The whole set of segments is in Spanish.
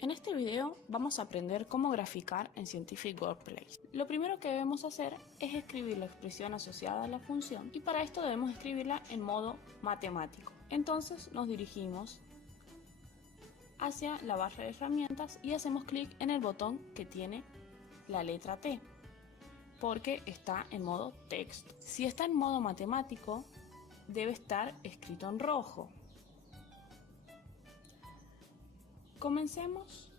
En este video vamos a aprender cómo graficar en Scientific Workplace. Lo primero que debemos hacer es escribir la expresión asociada a la función y para esto debemos escribirla en modo matemático. Entonces nos dirigimos hacia la barra de herramientas y hacemos clic en el botón que tiene la letra T porque está en modo texto. Si está en modo matemático debe estar escrito en rojo. Comencemos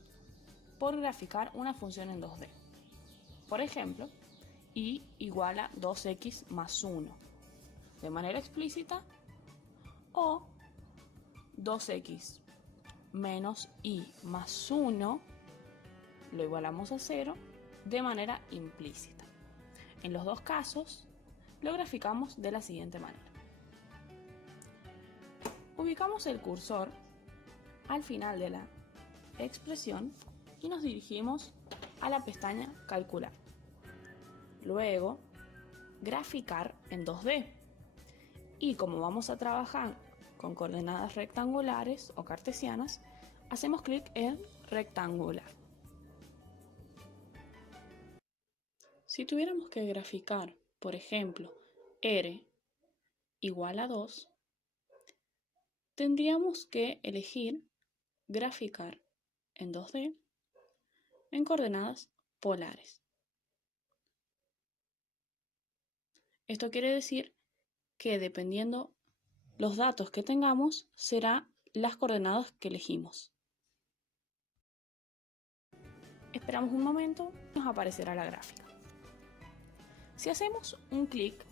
por graficar una función en 2D. Por ejemplo, y igual a 2x más 1 de manera explícita o 2x menos y más 1 lo igualamos a 0 de manera implícita. En los dos casos lo graficamos de la siguiente manera. Ubicamos el cursor al final de la expresión y nos dirigimos a la pestaña Calcular. Luego, Graficar en 2D. Y como vamos a trabajar con coordenadas rectangulares o cartesianas, hacemos clic en Rectangular. Si tuviéramos que graficar, por ejemplo, R igual a 2, tendríamos que elegir Graficar en 2D en coordenadas polares. Esto quiere decir que dependiendo los datos que tengamos, serán las coordenadas que elegimos. Esperamos un momento y nos aparecerá la gráfica. Si hacemos un clic,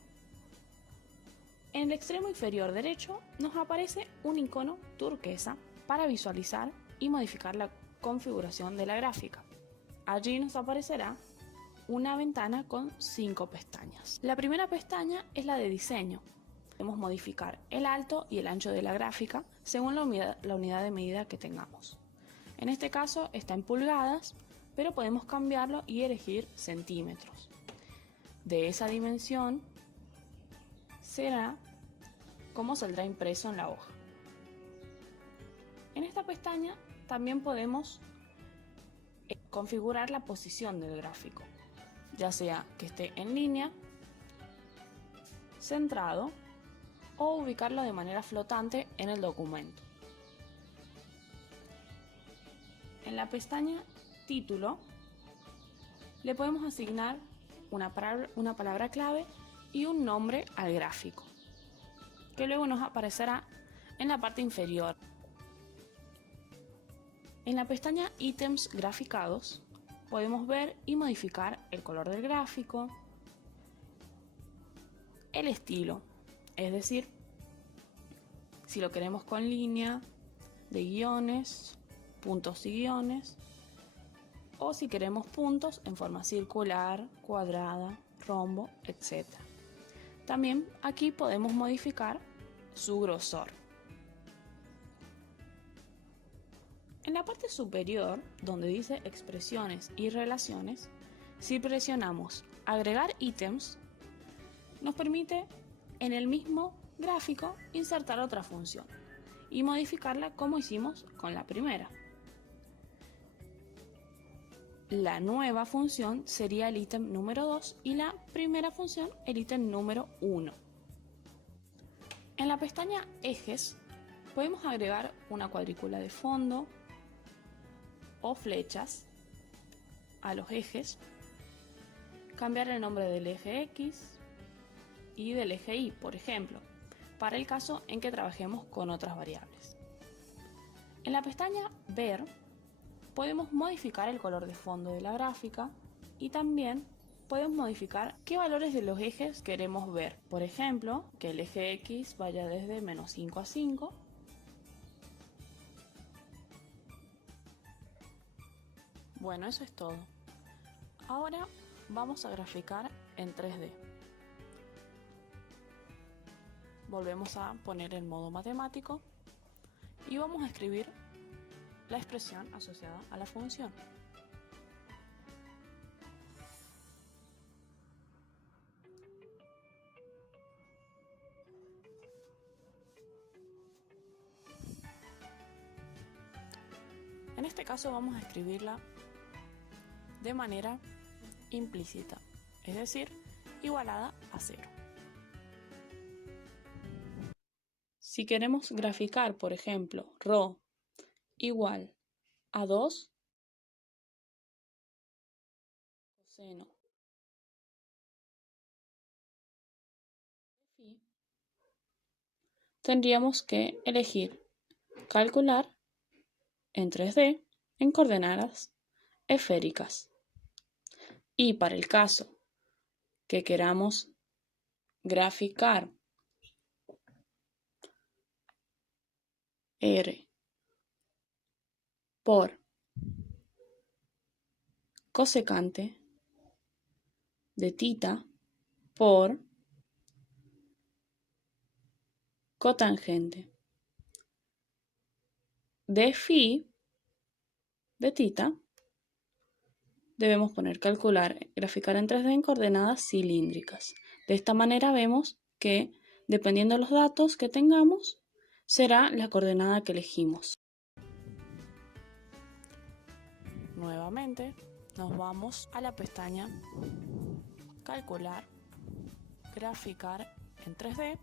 en el extremo inferior derecho nos aparece un icono turquesa para visualizar y modificar la configuración de la gráfica. Allí nos aparecerá una ventana con 5 pestañas. La primera pestaña es la de diseño. Podemos modificar el alto y el ancho de la gráfica según la unidad de medida que tengamos. En este caso está en pulgadas, pero podemos cambiarlo y elegir centímetros. De esa dimensión será como saldrá impreso en la hoja. En esta pestaña también podemos configurar la posición del gráfico, ya sea que esté en línea, centrado o ubicarlo de manera flotante en el documento. En la pestaña Título le podemos asignar una palabra clave y un nombre al gráfico, que luego nos aparecerá en la parte inferior. En la pestaña Ítems graficados podemos ver y modificar el color del gráfico, el estilo, es decir, si lo queremos con línea, de guiones, puntos y guiones, o si queremos puntos en forma circular, cuadrada, rombo, etc. También aquí podemos modificar su grosor. En la parte superior, donde dice expresiones y relaciones, si presionamos agregar ítems, nos permite en el mismo gráfico insertar otra función y modificarla como hicimos con la primera. La nueva función sería el ítem número 2 y la primera función el ítem número 1. En la pestaña Ejes podemos agregar una cuadrícula de fondo o flechas a los ejes, cambiar el nombre del eje X y del eje Y, por ejemplo, para el caso en que trabajemos con otras variables. En la pestaña Ver podemos modificar el color de fondo de la gráfica y también podemos modificar qué valores de los ejes queremos ver. Por ejemplo, que el eje X vaya desde menos 5 a 5. Bueno, eso es todo. Ahora vamos a graficar en 3D. Volvemos a poner el modo matemático y vamos a escribir la expresión asociada a la función. En este caso vamos a escribirla de manera implícita, es decir, igualada a 0. Si queremos graficar, por ejemplo, ρ igual a 2 coseno de phi, tendríamos que elegir calcular en 3D en coordenadas esféricas. Y para el caso que queramos graficar R por cosecante de θ por cotangente de phi de θ, debemos poner calcular, graficar en 3D en coordenadas cilíndricas. De esta manera vemos que, dependiendo de los datos que tengamos, será la coordenada que elegimos. Nuevamente, nos vamos a la pestaña Calcular, Graficar en 3D,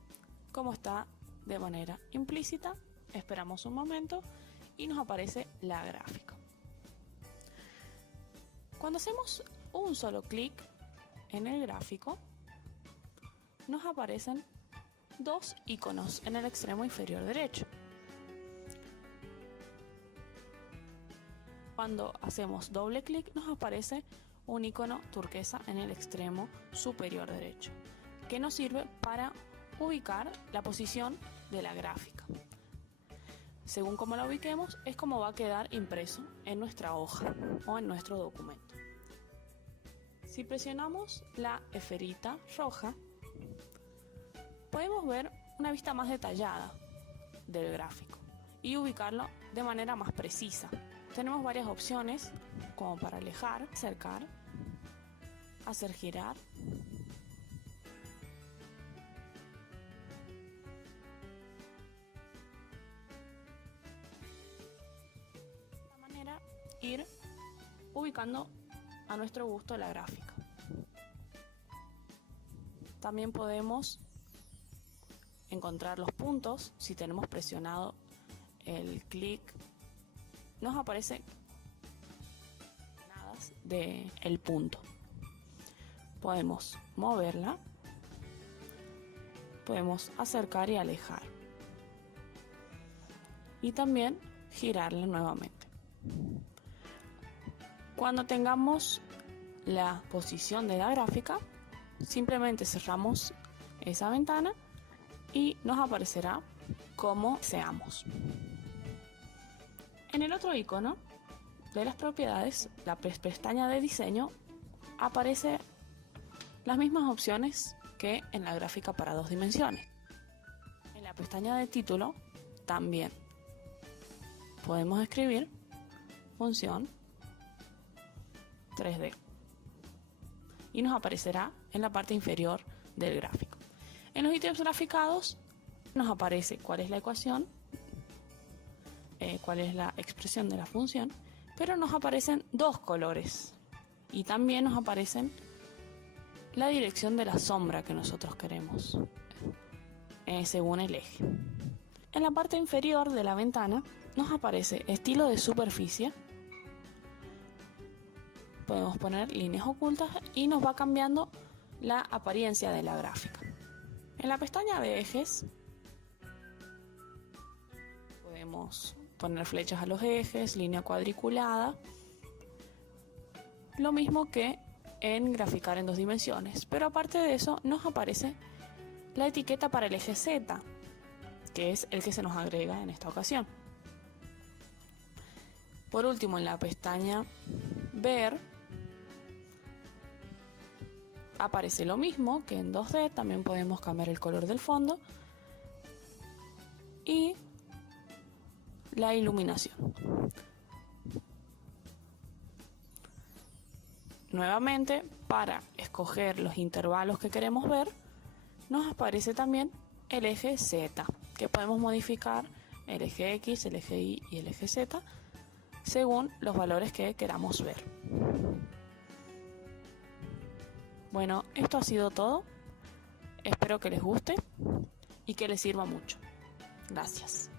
como está de manera implícita. Esperamos un momento y nos aparece la gráfica. Cuando hacemos un solo clic en el gráfico, nos aparecen dos iconos en el extremo inferior derecho. Cuando hacemos doble clic, nos aparece un icono turquesa en el extremo superior derecho, que nos sirve para ubicar la posición de la gráfica. Según como la ubiquemos, es como va a quedar impreso en nuestra hoja o en nuestro documento. Si presionamos la esferita roja, podemos ver una vista más detallada del gráfico y ubicarlo de manera más precisa. Tenemos varias opciones como para alejar, acercar, hacer girar, de esta manera ir ubicando a nuestro gusto la gráfica. También podemos encontrar los puntos. Si tenemos presionado el clic, nos aparece coordenadas del punto. Podemos moverla, podemos acercar y alejar, y también girarla nuevamente. Cuando tengamos la posición de la gráfica, simplemente cerramos esa ventana y nos aparecerá como deseamos. En el otro icono de las propiedades, la pestaña de diseño, aparece las mismas opciones que en la gráfica para 2 dimensiones. En la pestaña de título también podemos escribir función 3D y nos aparecerá en la parte inferior del gráfico. En los ítems graficados nos aparece cuál es la ecuación, cuál es la expresión de la función, pero nos aparecen dos colores y también nos aparecen la dirección de la sombra que nosotros queremos según el eje. En la parte inferior de la ventana nos aparece estilo de superficie. Podemos poner líneas ocultas y nos va cambiando la apariencia de la gráfica. En la pestaña de ejes podemos poner flechas a los ejes, línea cuadriculada, lo mismo que en graficar en 2 dimensiones, pero aparte de eso nos aparece la etiqueta para el eje Z, que es el que se nos agrega en esta ocasión. Por último, en la pestaña ver aparece lo mismo que en 2D, también podemos cambiar el color del fondo y la iluminación. Nuevamente, para escoger los intervalos que queremos ver, nos aparece también el eje Z, que podemos modificar el eje X, el eje Y y el eje Z según los valores que queramos ver. Bueno, esto ha sido todo. Espero que les guste y que les sirva mucho. Gracias.